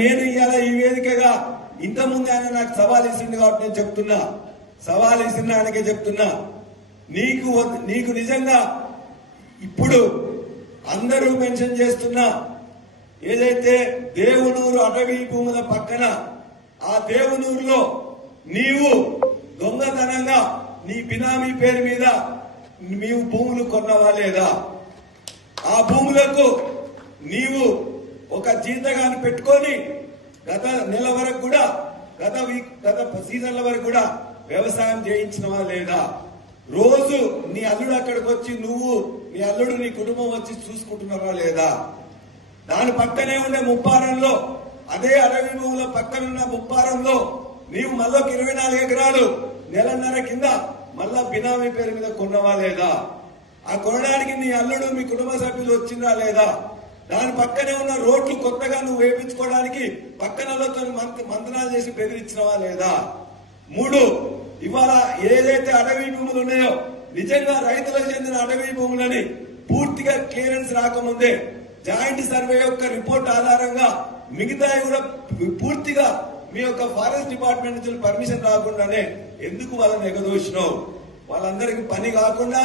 నేను ఇవాళ ఈ వేదికగా ఇంతకుముందు ఆయన నాకు సవాల్ ఇచ్చింది కాబట్టి నేను చెప్తున్నా, సవాల్ ఇచ్చిన ఆయనకే చెప్తున్నా, నీకు నిజంగా ఇప్పుడు అందరూ మెన్షన్ చేస్తున్నా ఏదైతే దేవునూరు అటవీ భూముల పక్కన ఆ దేవునూరులో నీవు దొంగతనంగా నీ బినామీ పేరు మీద నీవు భూములు కొన్నవా లేదా? ఆ భూములకు నీవు ఒక జీతగాన్ని పెట్టుకొని గత నెల వరకు కూడా గత సీజన్ల వరకు కూడా వ్యవసాయం చేయించినవా లేదా? రోజు నీ అల్లుడు అక్కడికి వచ్చి నువ్వు నీ అల్లుడు నీ కుటుంబం వచ్చి చూసుకుంటున్నావా లేదా? దాని పక్కనే ఉండే ముప్పారంలో అదే అడవి భూముల పక్కనున్న ముప్పారంలో నీవు మళ్ళీ 24 ఎకరాలు నెలన్నర కింద మళ్ళా బినామీ పేరు మీద కొన్నవా లేదా? ఆ కొనడానికి నీ అల్లుడు మీ కుటుంబ సభ్యులు వచ్చిందా లేదా? దాని పక్కనే ఉన్న రోడ్లు కొత్తగా నువ్వు వేయించుకోవడానికి పక్కనలతో మంతనాలు చేసి బెదిరించినవా లేదా? 3, ఇవాళ ఏదైతే అడవి భూములు ఉన్నాయో నిజంగా రైతులకు చెందిన అడవి భూములని పూర్తిగా క్లియరెన్స్ రాకముందే జాయింట్ సర్వే యొక్క రిపోర్ట్ ఆధారంగా మిగతా కూడా పూర్తిగా మీ యొక్క ఫారెస్ట్ డిపార్ట్మెంట్ నుంచి పర్మిషన్ రాకుండానే ఎందుకు వాళ్ళని ఎగదోసినావు? వాళ్ళందరికీ పని కాకుండా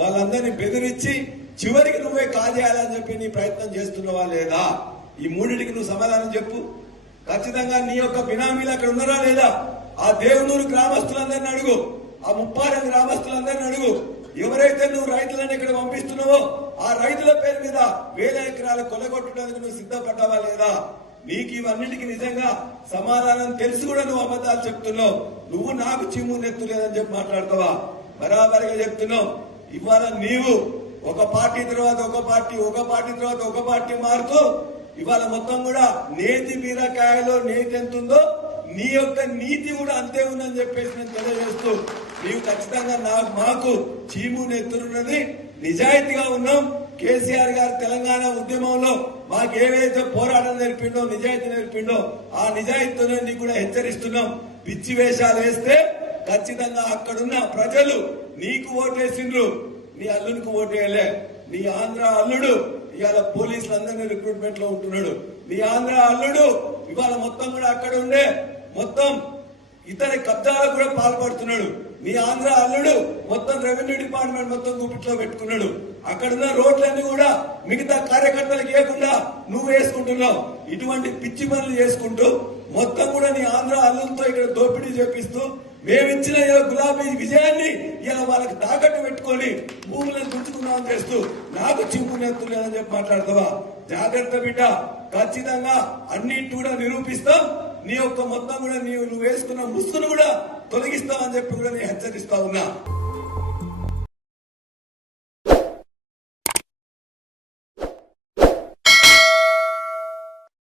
వాళ్ళందరినీ బెదిరించి చివరికి నువ్వే కాజేయాలని చెప్పి నీ ప్రయత్నం చేస్తున్నావా లేదా? ఈ మూడింటికి నువ్వు సమాధానం చెప్పు. ఖచ్చితంగా నీ యొక్క బినామీలు అక్కడ ఉన్నారా లేదా? ఆ దేవునూరు గ్రామస్తులందరినీ అడుగు, ఆ ముప్పారం గ్రామస్తులందరినీ అడుగు. ఎవరైతే నువ్వు రైతులను ఇక్కడ పంపిస్తున్నావో ఆ రైతుల పేరు మీద 1000 ఎకరాలు కొలగొట్టడానికి నువ్వు సిద్ధపడ్డావా లేదా? నీకు ఇవన్నిటికీ నిజంగా సమాధానం తెలిసి కూడా నువ్వు అబద్ధాలు చెప్తున్నావు. నువ్వు నాకు చిమ్ము నెత్తు లేదని చెప్పి మాట్లాడతావా? బరాబరిగా చెప్తున్నావు. ఇవాళ నీవు ఒక పార్టీ తర్వాత ఒక పార్టీ, ఒక పార్టీ తర్వాత ఒక పార్టీ మారుతూ ఇవాళ మొత్తం కూడా నేతి బీరకాయలో నేతి ఎంత ఉందో నీ యొక్క నీతి కూడా అంతే ఉందని చెప్పేసి నేను తెలియజేస్తూ, నీవు ఖచ్చితంగా మాకు చీము నెత్తున్నది, నిజాయితీగా ఉన్నాం. కేసీఆర్ గారు తెలంగాణ ఉద్యమంలో మాకు ఏవైతే పోరాటం నేర్పిండో, నిజాయితీ నేర్పిండో ఆ నిజాయితీతోనే నీకు కూడా హెచ్చరిస్తున్నాం. పిచ్చి వేషాలు వేస్తే ఖచ్చితంగా అక్కడున్న ప్రజలు నీకు ఓటేసిండ్రు, నీ అల్లునికి ఓటేయలే. నీ ఆంధ్ర అల్లుడు ఇవాళ పోలీసులందరినీ రిక్రూట్మెంట్ లో ఉంటున్నాడు. నీ ఆంధ్ర అల్లుడు ఇవాళ మొత్తం కూడా అక్కడ ఉండే మొత్తం ఇతర కబ్జాలకు కూడా పాల్పడుతున్నాడు. నీ ఆంధ్ర అల్లుడు మొత్తం రెవెన్యూ డిపార్ట్మెంట్ మొత్తం గుప్పిట్లో పెట్టుకున్నాడు. అక్కడున్న రోడ్లన్నీ కూడా మిగతా కార్యకర్తలకు ఇవ్వకుండా నువ్వు వేసుకుంటున్నావు. ఇటువంటి పిచ్చి పనులు చేసుకుంటూ మొత్తం కూడా నీ ఆంధ్ర అల్లులతో ఇక్కడ దోపిడీ చేపిస్తూ మేమిచ్చిన గులాబీ విజయాన్ని ఇలా వాళ్ళకి తాకట్టు పెట్టుకొని భూములను గుంజుకున్నామని చేస్తూ నాకు చింపు నెత్తులేదని చెప్పి మాట్లాడతావా? జాగ్రత్త బిడ్డ, ఖచ్చితంగా అన్నింటి కూడా నిరూపిస్తాం. నీ యొక్క మొత్తం కూడా నువ్వు వేసుకున్న ముసుగును కూడా తొలగిస్తామని చెప్పి కూడా నేను హెచ్చరిస్తా ఉన్నా.